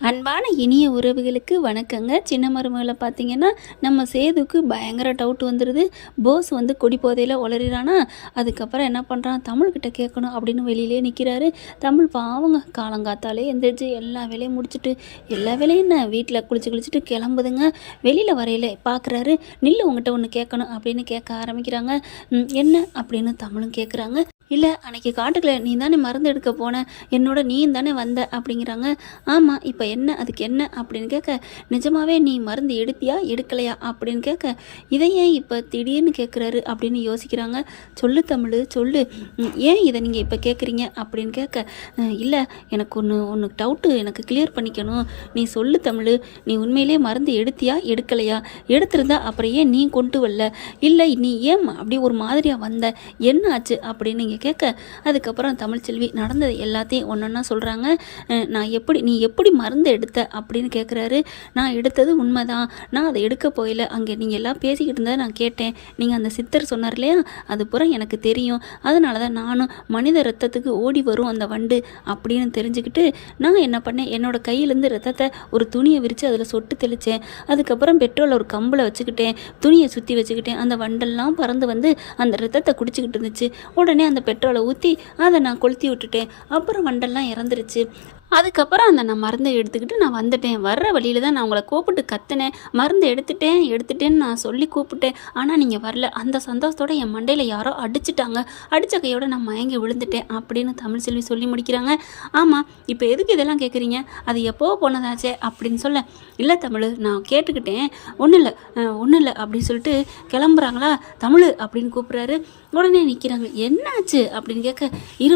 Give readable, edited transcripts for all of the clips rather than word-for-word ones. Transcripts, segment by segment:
அன்பான இனிய உறவுகளுக்கு வணக்கங்க. சின்ன மருமகளை பார்த்தீங்கன்னா, நம்ம சேதுக்கு பயங்கர டவுட் வந்துடுது. போஸ் வந்து குடி போதையில் உளறிறானா, அதுக்கப்புறம் என்ன பண்ணுறான், தமிழ்கிட்ட கேட்கணும் அப்படின்னு வெளியிலே நிற்கிறாரு. தமிழ் பாவங்க காலங்காத்தாலே எந்திரிச்சு எல்லா வேலையும் முடிச்சுட்டு, எல்லா வேலையும் என்ன வீட்டில் குளிச்சுட்டு கிளம்புதுங்க. வெளியில் வரையில பார்க்குறாரு, நில்லு உங்ககிட்ட ஒன்று கேட்கணும் அப்படின்னு கேட்க ஆரம்பிக்கிறாங்க. என்ன அப்படின்னு தமிழும் கேட்குறாங்க. இல்லை அன்னைக்கு காட்டுக்குள்ள நீ தானே மருந்து எடுக்க போன, என்னோட நீயும் தானே வந்த அப்படிங்கிறாங்க. ஆமாம், இப்போ என்ன அதுக்கு என்ன அப்படின்னு கேட்க, நிஜமாவே நீ மருந்து எடுத்தியா எடுக்கலையா அப்படின்னு கேட்க, இதை ஏன் இப்போ திடீர்னு கேட்குறாரு அப்படின்னு யோசிக்கிறாங்க. சொல்லு தமிழ் சொல்லு, ஏன் இதை நீங்கள் இப்போ கேட்குறீங்க அப்படின்னு கேட்க, இல்லை எனக்கு ஒன்று டவுட்டு எனக்கு கிளியர் பண்ணிக்கணும், நீ சொல்லு தமிழ், நீ உண்மையிலே மருந்து எடுத்தியா எடுக்கலையா, எடுத்திருந்தா அப்புறம் ஏன் நீ கொண்டு வரல, இல்லை நீ ஏன் அப்படி ஒரு மாதிரியாக வந்த, என்ன ஆச்சு அப்படின்னு கேட்க, அதுக்கப்புறம் தமிழ்ச்செல்வி நடந்தது எல்லாத்தையும் ஒன்றொன்னா சொல்கிறாங்க. நீ எப்படி மருந்து எடுத்த அப்படின்னு கேட்குறாரு. நான் எடுத்தது உண்மைதான், நான் அதை எடுக்க போயில, அங்கே நீங்கள் எல்லாம் பேசிக்கிட்டு இருந்ததை நான் கேட்டேன், நீங்கள் அந்த சித்தர் சொன்னார் இல்லையா, அது புறம் எனக்கு தெரியும், அதனால தான் நானும் மனித ரத்தத்துக்கு ஓடி வரும் அந்த வண்டு அப்படின்னு தெரிஞ்சுக்கிட்டு நான் என்ன பண்ணேன், என்னோட கையிலேருந்து ரத்தத்தை ஒரு துணியை விரித்து அதில் சொட்டு தெளித்தேன், அதுக்கப்புறம் பெட்ரோலை ஒரு கம்பில் வச்சுக்கிட்டேன், துணியை சுற்றி வச்சுக்கிட்டேன், அந்த வண்டெல்லாம் பறந்து வந்து அந்த ரத்தத்தை குடிச்சிக்கிட்டு இருந்துச்சு. உடனே அந்த பெட்ரோலை ஊற்றி அதை நான் கொளுத்தி விட்டுட்டேன், அப்புறம் வண்டெல்லாம் இறந்துருச்சு. அதுக்கப்புறம் நான் மருந்தை எடுத்துக்கிட்டு நான் வந்துட்டேன். வர்ற வழியில் தான் நான் உங்களை கூப்பிட்டு கத்துனேன், மருந்து எடுத்துட்டேன்னு நான் சொல்லி கூப்பிட்டேன், ஆனால் நீங்கள் வரல. அந்த சந்தோஷத்தோட என் மண்டையில் யாரோ அடிச்சிட்டாங்க, அடித்த கையோடு நான் மயங்கி விழுந்துட்டேன் அப்படின்னு தமிழ்ச்செல்வி சொல்லி முடிக்கிறாங்க. ஆமாம், இப்போ எதுக்கு இதெல்லாம் கேட்குறீங்க, அது எப்போ போனதாச்சே அப்படின்னு சொல்ல, இல்லை தமிழ் நான் கேட்டுக்கிட்டேன், ஒன்றும் இல்லை அப்படின்னு சொல்லிட்டு கிளம்புறாங்களா. தமிழ் அப்படின்னு கூப்பிட்றாரு. உடனே நிற்கிறாங்க. என்னாச்சு அப்படின்னு கேட்க,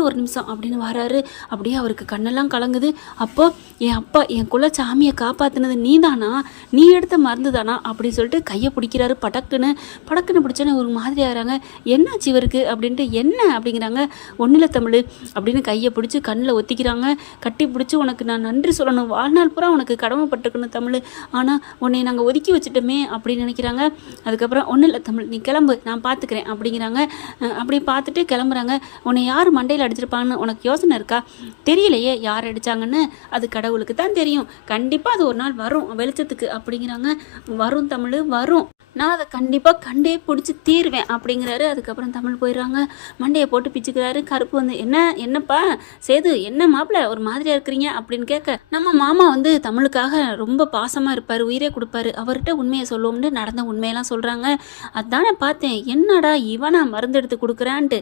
ஒரு நிமிஷம் அப்படின்னு வராரு. அப்படியே அவருக்கு கண்ணெல்லாம் கலங்குது. அப்போ என் அப்பா என் குல சாமியை காப்பாற்றினது நீ தானா, நீ எடுத்த மருந்து தானா அப்படின்னு சொல்லிட்டு கையை பிடிக்கிறாரு. படக்குன்னு பிடிச்சோன்னு ஒரு மாதிரி ஆகிறாங்க. என்னாச்சு இவருக்கு அப்படின்ட்டு, என்ன அப்படிங்கிறாங்க. ஒன்றில் தமிழ் அப்படின்னு கையை பிடிச்சி கண்ணில் ஒத்திக்கிறாங்க. கட்டி பிடிச்சி, உனக்கு நான் நன்றி சொல்லணும், வாழ்நாள் பூரா உனக்கு கடமைப்பட்டிருக்கணும் தமிழ், ஆனால் உன்னை நாங்கள் ஒதுக்கி வச்சுட்டோமே அப்படின்னு நினைக்கிறாங்க. அதுக்கப்புறம் ஒன்றும் இல்லை தமிழ், நீ கிளம்பு, நான் பார்த்துக்கிறேன் அப்படிங்கிறாங்க. அப்படி பார்த்துட்டு கிளம்புறாங்க. உன்னை யார் மண்டையில் அடிச்சிருப்பாங்கன்னு உனக்கு யோசனை இருக்கா? தெரியலையே யார் அடித்தாங்கன்னு, அது கடவுளுக்கு தான் தெரியும், கண்டிப்பாக அது ஒரு நாள் வரும் வெளிச்சத்துக்கு அப்படிங்கிறாங்க. வரும் தமிழ் வரும், நான் அதை கண்டிப்பாக கண்டே பிடிச்சி தீருவேன் அப்படிங்கிறாரு. அதுக்கப்புறம் தமிழ் போயிடுறாங்க. மண்டையை போட்டு பிச்சுக்கிறாரு. கருப்பு வந்து, என்னப்பா சேது, என்ன மாப்பிள்ள ஒரு மாதிரியாக இருக்கிறீங்க அப்படின்னு கேட்க, நம்ம மாமா வந்து தமிழுக்காக ரொம்ப பாசமாக இருப்பார், உயிரே கொடுப்பாரு, அவர்கிட்ட உண்மையை சொல்லுவோம்னு நடந்த உண்மையெல்லாம் சொல்கிறாங்க. அதானே பார்த்தேன், என்னடா இவனா மருந்து எடுத்து கொடுக்குறான்ட்டு.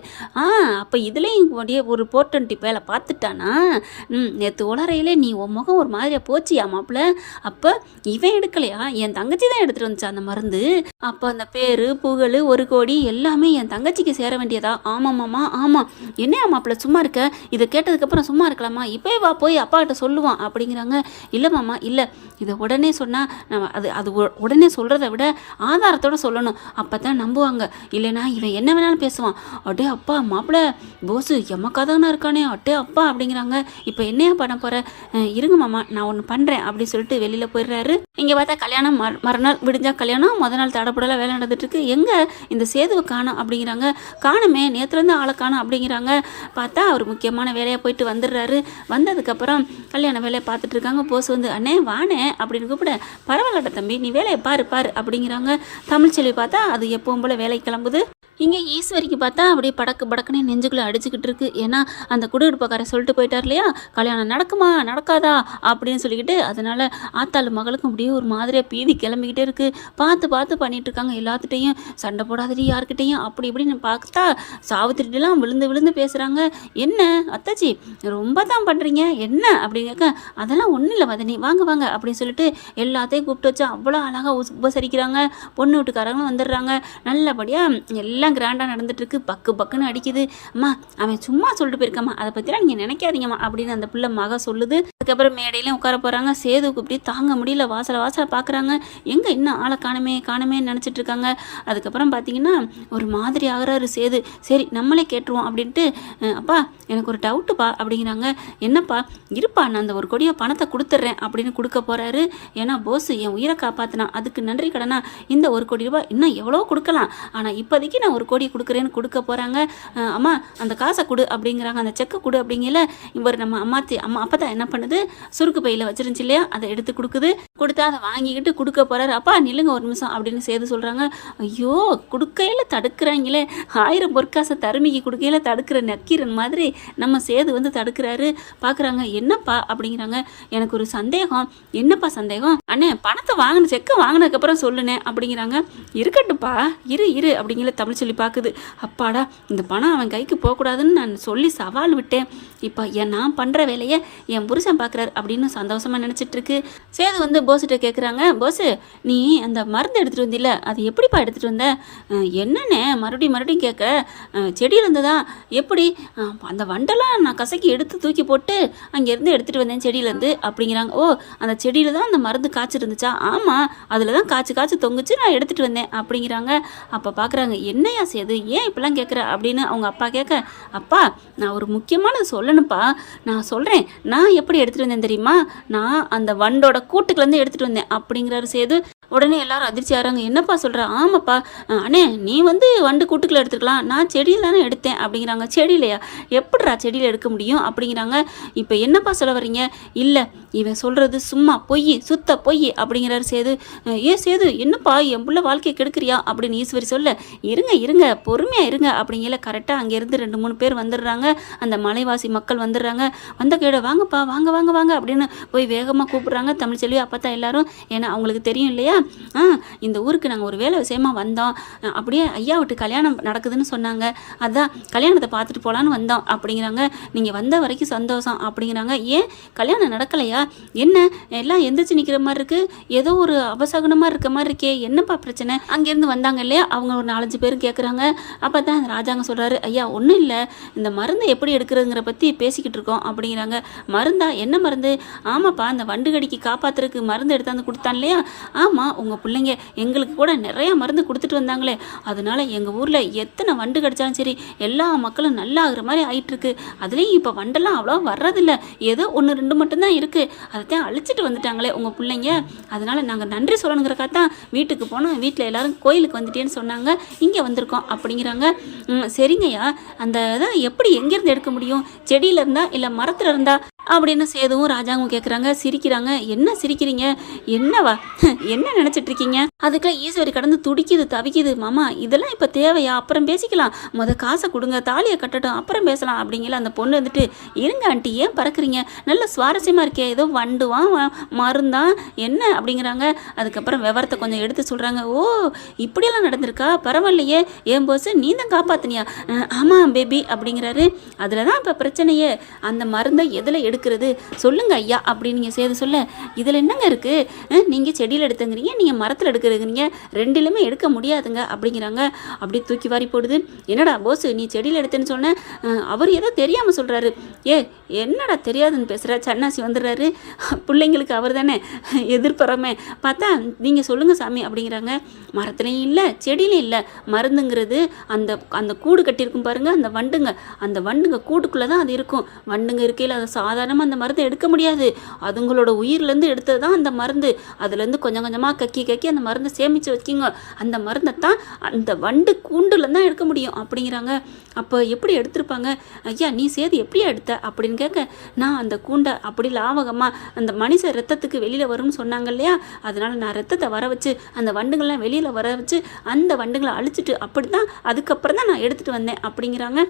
அப்போ இதுலேயும் ஒரு போர்ட்டன்ட்டி வேலை பார்த்துட்டானா, நேற்று உளறையிலே நீ உன் முகம் ஒரு மாதிரியாக போச்சியா மாப்பிள்ள, அப்போ இவன் எடுக்கலையா, என் தங்கச்சி தான் எடுத்துகிட்டு வந்துச்சா அந்த மருந்து, அப்போ அந்த பேரு புகழ் 1 கோடி எல்லாமே என் தங்கச்சிக்கு சேர வேண்டியதா? ஆமாம்மாம்மா ஆமாம். என்னையா மாப்பிள்ள சும்மா இருக்க, இதை கேட்டதுக்கப்புறம் சும்மா இருக்கலாமா, இப்போ வா போய் அப்பா கிட்ட சொல்லுவான் அப்படிங்கிறாங்க. இல்லை மாமா இல்லை, இதை உடனே சொன்னால் நம்ம அது உடனே சொல்கிறத விட ஆதாரத்தோடு சொல்லணும், அப்போ தான் நம்புவாங்க, இல்லைனா இவன் என்ன வேணாலும் பேசுவான். அட்டே அப்பா மாப்பிள்ள போஸு எம்மக்கா தானே இருக்கானே, அட்டே அப்பா அப்படிங்கிறாங்க. இப்போ என்னையா பண்ண போகிற, இருங்க மாமா நான் ஒன்று பண்ணுறேன் அப்படின்னு சொல்லிட்டு வெளியில் போயிடுறாரு. இங்கே பார்த்தா கல்யாணம் மறுநாள் விடிஞ்சா கல்யாணம், முதல் நாள் தடப்படலாம் வேலை நடந்துட்டுருக்கு. எங்கே இந்த சேதுவை காணோம் அப்படிங்கிறாங்க. காணுமே, நேற்றுலேருந்து ஆளை காணோம் அப்படிங்கிறாங்க. பார்த்தா அவர் முக்கியமான வேலையாக போயிட்டு வந்துடுறாரு. வந்ததுக்கப்புறம் கல்யாண வேலையை பார்த்துட்டு இருக்காங்க. போஸ் வந்து, அண்ணே வானே அப்படின்னு கூப்பிட, பரவாயில்லட்ட தம்பி நீ வேலையை பாரு அப்படிங்கிறாங்க. தமிழ்ச்செல்வி பார்த்தா அது எப்பவும் போல் வேலை கிளம்புது. இங்கே ஈஸ்வரிக்கு பார்த்தா அப்படியே படக்குன்னு நெஞ்சுக்குள்ளே அடிச்சுக்கிட்டு இருக்கு. ஏன்னா அந்த குடியிருப்பக்காரர் சொல்லிட்டு போயிட்டார் இல்லையா, கல்யாணம் நடக்குமா நடக்காதா அப்படின்னு சொல்லிக்கிட்டு, அதனால் ஆத்தாள் மகளுக்கும் அப்படியே ஒரு மாதிரியாக பீதி கிளம்பிக்கிட்டே இருக்குது. பார்த்து பண்ணிகிட்டு இருக்காங்க. எல்லாத்துட்டையும் சண்டை போடாதடி யார்கிட்டையும் அப்படி இப்படின்னு பார்த்தா சாவித்திரிலாம் விழுந்து பேசுகிறாங்க. என்ன அத்தாச்சி ரொம்ப தான் பண்ணுறீங்க என்ன அப்படின்னு கேட்க, அதெல்லாம் ஒன்றும் இல்லை வதனி, வாங்க அப்படின்னு சொல்லிட்டு எல்லாத்தையும் கூப்பிட்டு வச்சு அவ்வளோ அழகாக உபசரிக்கிறாங்க. பொண்ணு வீட்டுக்காரங்களும் வந்துடுறாங்க. நல்லபடியாக எல்லாம் கிராண்டாக நடந்துட்டுருக்கு. பக்குன்னு அடிக்குது. அம்மா அவன் சும்மா சொல்லிட்டு போயிருக்கம்மா, அதை பற்றிலாம் நீங்கள் நினைக்காதீங்கம்மா அப்படின்னு அந்த பிள்ளை மக சொல்லுது. அதுக்கப்புறம் மேடையிலையும் உட்கார போகிறாங்க. சேதுக்கு இப்படி தாங்க முடியல, வாசலை பார்க்குறாங்க. எங்கே இன்னும் ஆளை காணமே நினச்சிட்டு இருக்காங்க. அதுக்கப்புறம் பார்த்தீங்கன்னா ஒரு மாதிரி ஆகிறாரு சேது. சரி நம்மளே கேட்டுருவோம் அப்படின்ட்டு, அப்பா எனக்கு ஒரு டவுட்டுப்பா அப்படிங்கிறாங்க. என்னப்பா, இருப்பா நான் அந்த 1 கோடியை பணத்தை கொடுத்துட்றேன் அப்படின்னு கொடுக்க போகிறாரு. ஏன்னா போஸ் என் உயிரை காப்பாற்றினா, அதுக்கு நன்றி கடனா இந்த 1 கோடி ரூபாய் இன்னும் எவ்வளோ கொடுக்கலாம், ஆனால் இப்போதைக்கு நான் 1 கோடி கொடுக்குறேன்னு கொடுக்க போகிறாங்க. அம்மா அந்த காசை கொடு அப்படிங்கிறாங்க. அந்த செக்கை கொடு அப்படிங்கல இவர் நம்ம அப்போ தான் என்ன பண்ணுது, சுருக்கு பையில் வச்சிருந்துச்சு இல்லையா, அதை எடுத்து கொடுக்குது. கொடுத்தா அதை வாங்கிக்கிட்டு கொடுக்க போகிறாரு. அப்பா நில்லுங்க ஒரு நிமிஷம் அப்படின்னு சேது சொல்கிறாங்க. ஐயோ கொடுக்கையில் தடுக்கிறாங்களே, 1000 பொற்காசை தருமிக்கு கொடுக்கையில் தடுக்கிற நக்கீரன் மாதிரி நம்ம சேது வந்து தடுக்கிறாரு. பார்க்குறாங்க. என்னப்பா அப்படிங்கிறாங்க. எனக்கு ஒரு சந்தேகம். என்னப்பா சந்தேகம்? அண்ணே பணத்தை வாங்கின செக்கை வாங்கினதுக்கப்புறம் சொல்லுனே அப்படிங்கிறாங்க. இருக்கட்டும்ப்பா இரு அப்படிங்கிற தமிழ் சொல்லி பார்க்குது. அப்பாடா இந்த பணம் அவன் கைக்கு போகக்கூடாதுன்னு நான் சொல்லி சவால் விட்டேன். இப்போ நான் பண்ணுற வேலையை என் புருஷன் பார்க்குறாரு அப்படின்னு சந்தோஷமாக நினச்சிட்டு இருக்கு. சேது வந்து போஸ்கிட்ட கேட்குறாங்க. போஸு நீ அந்த மருந்து எடுத்துகிட்டு வந்தில்ல, அது எப்படிப்பா எடுத்துகிட்டு வந்த? என்னண்ணே மறுபடியும் கேட்க, செடியிலேருந்து தான். எப்படி? அந்த வண்டெல்லாம் நான் கசக்கி எடுத்து தூக்கி போட்டு அங்கேருந்து எடுத்துகிட்டு வந்தேன் செடியிலேருந்து அப்படிங்கிறாங்க. ஓ அந்த செடியில் தான் அந்த மருந்து காய்ச்சி இருந்துச்சா? ஆமாம் அதில் தான் காய்ச்சி தொங்குச்சு, நான் எடுத்துகிட்டு வந்தேன் அப்படிங்கிறாங்க. அப்போ பார்க்குறாங்க. என்னையா சேது ஏன் இப்படிலாம் கேட்குற அப்படின்னு அவங்க அப்பா கேட்க, அப்பா நான் ஒரு முக்கியமானது சொல்லணும்ப்பா, நான் சொல்கிறேன். நான் எப்படி எடுத்துகிட்டு வந்தேன் தெரியுமா? நான் அந்த வண்டோட கூட்டுக்குலேருந்து எடுத்துகிட்டு வந்தேன் அப்படிங்கிறாரு சேது. உடனே எல்லாரும் அதிர்ச்சி ஆகிறாங்க. என்னப்பா சொல்கிற? ஆமாப்பா அண்ணே நீ வந்து வண்டு கூட்டுக்குள்ள எடுத்துக்கலாம், நான் செடியில் தானே எடுத்தேன் அப்படிங்கிறாங்க. செடியிலையா? எப்படிரா செடியில் எடுக்க முடியும் அப்படிங்கிறாங்க. இப்போ என்னப்பா சொல்ல வரீங்க? இல்லை இவன் சொல்கிறது சும்மா பொய், சுத்த பொய் அப்படிங்கிறாரு சேது. ஏன் சேது என்னப்பா என் புள்ள வாழ்க்கையை கெடுக்கிறியா அப்படின்னு ஈஸ்வரி சொல்ல, இருங்க பொறுமையாக இருங்க அப்படிங்கிற கரெக்டாக அங்கேருந்து 2-3 பேர் வந்துடுறாங்க. அந்த மலைவாசி மக்கள் வந்துடுறாங்க. வந்த கேட வாங்கப்பா வாங்க அப்படின்னு போய் வேகமாக கூப்பிட்றாங்க தமிழ்ச்செல்வி. அப்போ தான் எல்லாரும், ஏன்னா அவங்களுக்கு தெரியும் இல்லையா, இந்த ஊருக்கு நாங்கள் ஒரு வேலை விஷயமா வந்தோம், அப்படியே ஐயா விட்டு கல்யாணம் நடக்குதுன்னு சொன்னாங்க, அதான் கல்யாணத்தை பார்த்துட்டு போகலான்னு வந்தோம் அப்படிங்கிறாங்க. நீங்கள் வந்த வரைக்கும் சந்தோஷம் அப்படிங்கிறாங்க. ஏன் கல்யாணம் நடக்கலையா? என்ன எல்லாம் எந்திரிச்சு நிற்கிற மாதிரி இருக்குது, ஏதோ ஒரு அபசகுனமாக இருக்க மாதிரி இருக்கே, என்னப்பா பிரச்சனை? அங்கேருந்து வந்தாங்க இல்லையா அவங்க ஒரு 4-5 பேரும் கேட்குறாங்க. அப்போ தான் ராஜாங்க சொல்கிறாரு, ஐயா ஒன்றும் இல்லை, இந்த மருந்து எப்படி எடுக்கிறதுங்கிற பற்றி பேசிக்கிட்டு இருக்கோம் அப்படிங்கிறாங்க. மருந்தா? என்ன மருந்து? ஆமாப்பா அந்த வண்டு கடிக்கு காப்பாற்றுறதுக்கு மருந்து எடுத்தாந்து கொடுத்தான் இல்லையா? ஆமாம் உங்கள் பிள்ளைங்க எங்களுக்கு கூட நிறையா மருந்து கொடுத்துட்டு வந்தாங்களே, அதனால எங்கள் ஊரில் எத்தனை வண்டு கடிச்சாலும் சரி எல்லா மக்களும் நல்லா ஆகுற மாதிரி ஆயிட்டுருக்கு. அதுலேயும் இப்போ வண்டெல்லாம் அவ்வளோ வர்றதில்ல, ஏதோ 1-2 மட்டும்தான் இருக்குது, அதைத்தான் அழிச்சிட்டு வந்துட்டாங்களே உங்கள் பிள்ளைங்க, அதனால் நாங்கள் நன்றி சொல்லணுங்கிறக்காக தான் வீட்டுக்கு போனோம், வீட்டில் எல்லோரும் கோயிலுக்கு வந்துட்டேன்னு சொன்னாங்க, இங்கே வந்திருக்கோம் அப்படிங்கிறாங்க. சரிங்கய்யா அந்த இதை எப்படி எங்கேருந்து எடுக்க முடியும்? செடியில் இருந்தா இல்லை மரத்தில் இருந்தா அப்படின்னு சேதுவும் ராஜாவும் கேட்குறாங்க. சிரிக்கிறாங்க. என்ன சிரிக்கிறீங்க? என்னவா என்ன நினச்சிட்டு இருக்கீங்க? அதுக்கெல்லாம் ஈஸ்வரி கடந்து துடிக்குது தவிக்குது. மாமா இதெல்லாம் இப்போ தேவையா? அப்புறம் பேசிக்கலாம், காசை கொடுங்க, தாலியை கட்டட்டும், அப்புறம் பேசலாம் அப்படிங்கிற அந்த பொண்ணு வந்துட்டு, இருங்க ஆண்டி ஏன் பறக்குறீங்க, நல்ல சுவாரஸ்யமாக இருக்கே, ஏதோ வண்டுவான் மருந்தான் என்ன அப்படிங்கிறாங்க. அதுக்கப்புறம் விவரத்தை கொஞ்சம் எடுத்து சொல்கிறாங்க. ஓ இப்படியெல்லாம் நடந்திருக்கா, பரவாயில்லையே, ஏன் போஸ் நீ தான் காப்பாத்தினியா? ஆமாம் பேபி அப்படிங்கிறாரு. அதில் தான் இப்போ பிரச்சனையே, அந்த மருந்தை எதில் எடுக்கிறது சொல்லுங்க ஐயா அப்படின்னு நீங்கள் சேது சொல்ல, இதில் என்னங்க இருக்குது, நீங்கள் செடியில் எடுத்துங்கிறீங்க, நீங்கள் மரத்தில் எடுக்கிறீங்க, ரெண்டிலுமே எடுக்க முடியாதுங்க அப்படிங்கிறாங்க. அப்படி தூக்கி வாரி போடுது. என்னடா போஸ் நீ செடியில் எடுத்தேன்னு சொன்ன, அவர் ஏதோ தெரியாமல் சொல்கிறாரு. என்னடா தெரியாதுன்னு பேசுகிற? சன்னாசி வந்துடுறாரு. பிள்ளைங்களுக்கு அவர் தானே எதிர்ப்புறமே, பார்த்தா நீங்கள் சொல்லுங்கள் சாமி அப்படிங்கிறாங்க. மரத்துலையும் இல்லை செடியிலையும் இல்லை, மருந்துங்கிறது அந்த அந்த கூடு கட்டியிருக்கும் பாருங்கள் அந்த வண்டுங்க கூட்டுக்குள்ளே தான் அது இருக்கும். வண்டுங்க இருக்கையில் அதை சாதாரணமாக அந்த மருந்தை எடுக்க முடியாது, அதுங்களோட உயிர்லேருந்து எடுத்தது தான் அந்த மருந்து, அதுலேருந்து கொஞ்சம் கொஞ்சமாக கக்கி அந்த மருந்தை சேமித்து வச்சுக்கிங்க, அந்த மருந்தை தான் அந்த வண்டு கூண்டுலேருந்து தான் எடுக்க முடியும் அப்படிங்கிறாங்க. அப்போ எப்படி எடுத்திருப்பாங்க? ஐயா நீ சேது எப்படியா எடுத்த அப்படின்னு கேட்க, நான் அந்த கூண்டை அப்படி லாவகமாக அந்த மனுஷ ரத்தத்துக்கு வெளியில் வரும்னு சொன்னாங்க இல்லையா, அதனால் நான் ரத்தத்தை வர வச்சு அந்த வண்டுங்கள்லாம் வெளியில் வர வச்சு அந்த வண்டுங்களை அழிச்சிட்டு அப்படி தான் அதுக்கப்புறம் தான் நான் எடுத்துகிட்டு வந்தேன் அப்படிங்கிறாங்க.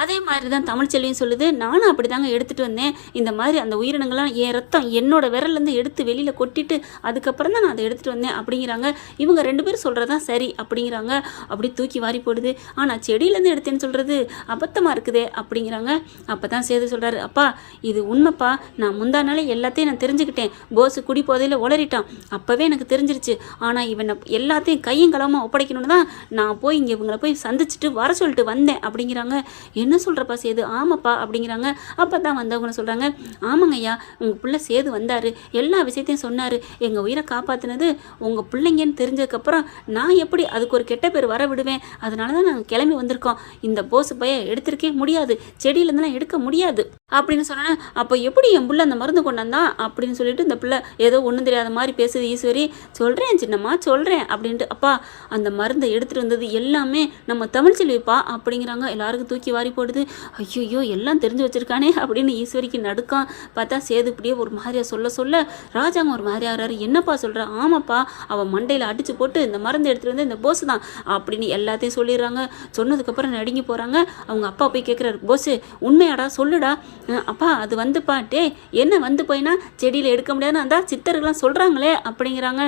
அதே மாதிரி தான் தமிழ்ச்செல்வியும் சொல்லுது, நானும் அப்படி தாங்க எடுத்துகிட்டு வந்தேன், இந்த மாதிரி அந்த உயிரினங்கள்லாம் என் ரத்தம் என்னோட விரல்லேருந்து எடுத்து வெளியில் கொட்டிட்டு அதுக்கப்புறம் தான் நான் அதை எடுத்துகிட்டு வந்தேன் அப்படிங்கிறாங்க. இவங்க 2 பேரும் சொல்கிறதான் சரி அப்படிங்கிறாங்க. அப்படி தூக்கி வாரி போடுது. ஆனால் செடியிலேருந்து எடுத்தேன்னு சொல்கிறது அபத்தமாக இருக்குதே அப்படிங்கிறாங்க. அப்போ தான் சேது சொல்கிறாரு, அப்பா இது உண்மைப்பா, நான் முந்தானாலே எல்லாத்தையும் நான் தெரிஞ்சுக்கிட்டேன், போஸ் குடி போதையில் உளறிட்டான், அப்போவே எனக்கு தெரிஞ்சிருச்சு, ஆனால் இவனை எல்லாத்தையும் கையும் களமாக ஒப்படைக்கணும்னு தான் நான் போய் இங்கே இவங்களை போய் சந்திச்சுட்டு வர சொல்லிட்டு வந்தேன் அப்படிங்கிறாங்க. என்ன சொல்கிறப்பா சேது? ஆமாப்பா அப்படிங்கிறாங்க. அப்போ தான் வந்தவங்க சொல்கிறாங்க, ஆமாங்க ஐயா, உங்கள் பிள்ளை சேது வந்தார், எல்லா விஷயத்தையும் சொன்னார். எங்கள் உயிரை காப்பாற்றினது உங்கள் பிள்ளைங்கன்னு தெரிஞ்சதுக்கப்புறம் நான் எப்படி அதுக்கு ஒரு கெட்ட பேர் வர விடுவேன்? அதனால தான் நாங்கள் கிளம்பி வந்திருக்கோம். இந்த போஸ் பைய எடுத்திருக்கே முடியாது, செடியிலேருந்துலாம் எடுக்க முடியாது அப்படின்னு சொன்னேன். அப்போ எப்படி என் பிள்ளை அந்த மருந்து கொண்டாந்தான் அப்படின்னு சொல்லிட்டு இந்த பிள்ளை ஏதோ ஒன்றும் தெரியாத மாதிரி பேசுது. ஈஸ்வரி, சொல்கிறேன் சின்னம்மா சொல்கிறேன் அப்படின்ட்டு, அப்பா அந்த மருந்தை எடுத்துகிட்டு வந்தது எல்லாமே நம்ம தமிழ்ச்செல்விப்பா அப்படிங்கிறாங்க. எல்லாருக்கும் தூக்கி வாரி போடுது. ஐயோ எல்லாம் தெரிஞ்சு வச்சிருக்கானே அப்படின்னு ஈஸ்வரிக்கு நடுக்கம். பார்த்தா சேது இப்படியே ஒரு மாதிரியா சொல்ல ராஜாங்க ஒரு மாதிரி ஆகிறாரு. என்னப்பா சொல்கிற? ஆமாப்பா, அவன் மண்டையில் அடித்து போட்டு இந்த மருந்து எடுத்துகிட்டு வந்து இந்த போஸ் தான் அப்படின்னு எல்லாத்தையும் சொல்லிடுறாங்க. சொன்னதுக்கப்புறம் நடுங்கி போகிறாங்க. அவங்க அப்பா போய் கேட்குறாரு, போஸு உண்மையாடா சொல்லுடா. அப்பா அது வந்துப்பா. டே என்ன வந்து போயினா செடியில் எடுக்க முடியாதுன்னு அந்த சித்தர்கள்லாம் சொல்கிறாங்களே அப்படிங்கிறாங்க.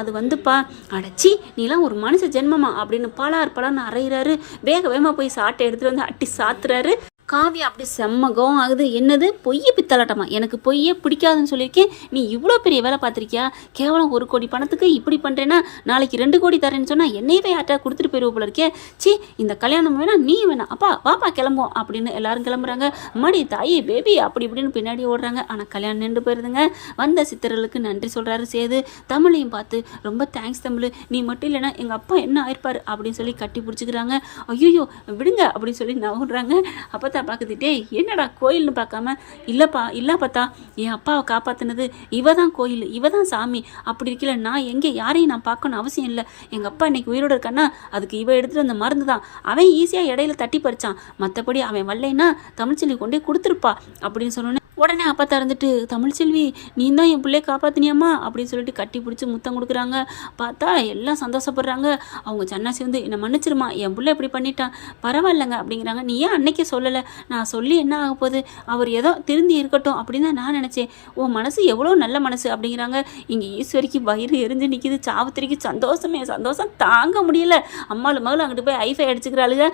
அது வந்துப்பா. அடைச்சி நீலாம் ஒரு மனுஷ ஜென்மமா அப்படின்னு பலார்னு அறையிறாரு. வேகமாக போய் சாட்டை எடுத்துகிட்டு வந்து அட்டி சாத்துறாரு. காவியா அப்படி செம்மகம் ஆகுது. என்னது பொய் பித்தலாட்டமா? எனக்கு பொய்யே பிடிக்காதுன்னு சொல்லியிருக்கேன், நீ இவ்வளோ பெரிய வேலை பார்த்துருக்கியா? கேவலம் 1 கோடி பணத்துக்கு இப்படி பண்ணுறேன்னா நாளைக்கு 2 கோடி தரேன்னு சொன்னால் என்னையவே யார்ட்டா கொடுத்துட்டு போயிடுவோம் போல இருக்கே. சி, இந்த கல்யாணம் வேணா நீ வேணாம், அப்பா வாப்பா கிளம்புவோம் அப்படின்னு எல்லாரும் கிளம்புறாங்க. அம்மாடி தாயே பேபி அப்படி இப்படின்னு பின்னாடி ஓடுறாங்க. ஆனால் கல்யாணம் நின்று போயிருதுங்க. வந்த சித்தர்களுக்கு நன்றி சொல்கிறாரு சேது. தமிழையும் பார்த்து ரொம்ப தேங்க்ஸ் தமிழ், நீ மட்டும் இல்லைன்னா எங்கள் அப்பா என்ன ஆயிருப்பார் அப்படின்னு சொல்லி கட்டி பிடிச்சிக்கிறாங்க. ஐயோ விடுங்க அப்படின்னு சொல்லி நவுடுறாங்க. அப்போ பார்க்குது, டே என்னடா கோயில்னு பார்க்காம? இல்லை பார்த்தா என் அப்பாவை காப்பாற்றினது இவ தான் கோயில், இவ தான் சாமி. அப்படி இருக்கல நான் எங்கே யாரையும் நான் பார்க்கணும் அவசியம் இல்லை. எங்கள் அப்பா இன்னைக்கு உயிரோடு இருக்கான்னா அதுக்கு இவ எடுத்துகிட்டு வந்த மருந்து தான். அவன் ஈஸியாக இடையில தட்டி பறிச்சான், மற்றபடி அவன் வரலைன்னா தமிழ்ச்செல்வி கொண்டே கொடுத்துருப்பா அப்படின்னு சொன்னோன்னே உடனே அப்பா திறந்துட்டு, தமிழ்ச்செல்வி நீ தான் என் பிள்ளைய காப்பாற்றினியம்மா அப்படின்னு சொல்லிட்டு கட்டி பிடிச்சி முத்தம் கொடுக்குறாங்க. பார்த்தா எல்லாம் சந்தோஷப்படுறாங்க. அவங்க சன்னாசி வந்து என்னை மன்னிச்சிருமா, என் பிள்ளை இப்படி பண்ணிட்டான், பரவாயில்லைங்க அப்படிங்கிறாங்க. நீ ஏன் அன்னைக்கே சொல்லலை? நான் சொல்லி என்ன ஆக போகுது, அவர் ஏதோ திருந்தி இருக்கட்டும் அப்படின்னு தான் நான் நினச்சேன். உன் மனசு எவ்வளோ நல்ல மனசு அப்படிங்கிறாங்க. இங்கே ஈஸ்வரிக்கு வயிறு எரிஞ்சு நிற்கிது. சாவித்திரிக்கு சந்தோஷம் தாங்க முடியல. அம்மாவில் மகள் அங்கிட்டு போய் ஐஃபை அடிச்சுக்கிறாளுங்க.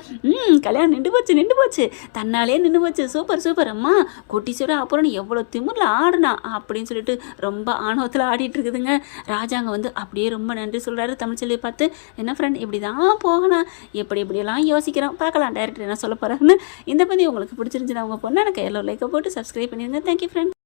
கல்யாணம் நின்று போச்சு, தன்னாலே நின்று போச்சு, சூப்பர் அம்மா கொட்டிச்சூரா அப்புறம் எவ்வளோ திமிரில் ஆடுனா அப்படின்னு சொல்லிட்டு ரொம்ப ஆணவத்தில் ஆடிட்டு இருக்குதுங்க. ராஜாங்க வந்து அப்படியே ரொம்ப நன்றி சொல்கிறாரு தமிழ்ச்செல்வியை பார்த்து. என்ன ஃப்ரெண்ட் இப்படி தான் போகணும், எப்படியெல்லாம் யோசிக்கிறோம், பார்க்கலாம் டைரக்டர் என்ன சொல்ல போகிறாருன்னு. இந்த பற்றி உங்களுக்கு பிடிச்சிருந்துச்சுன்னா அவங்க பொண்ணு எனக்கு எல்லோ லைக்கை போட்டு சப்ஸ்கிரைப் பண்ணிடுங்க. Thank you friend.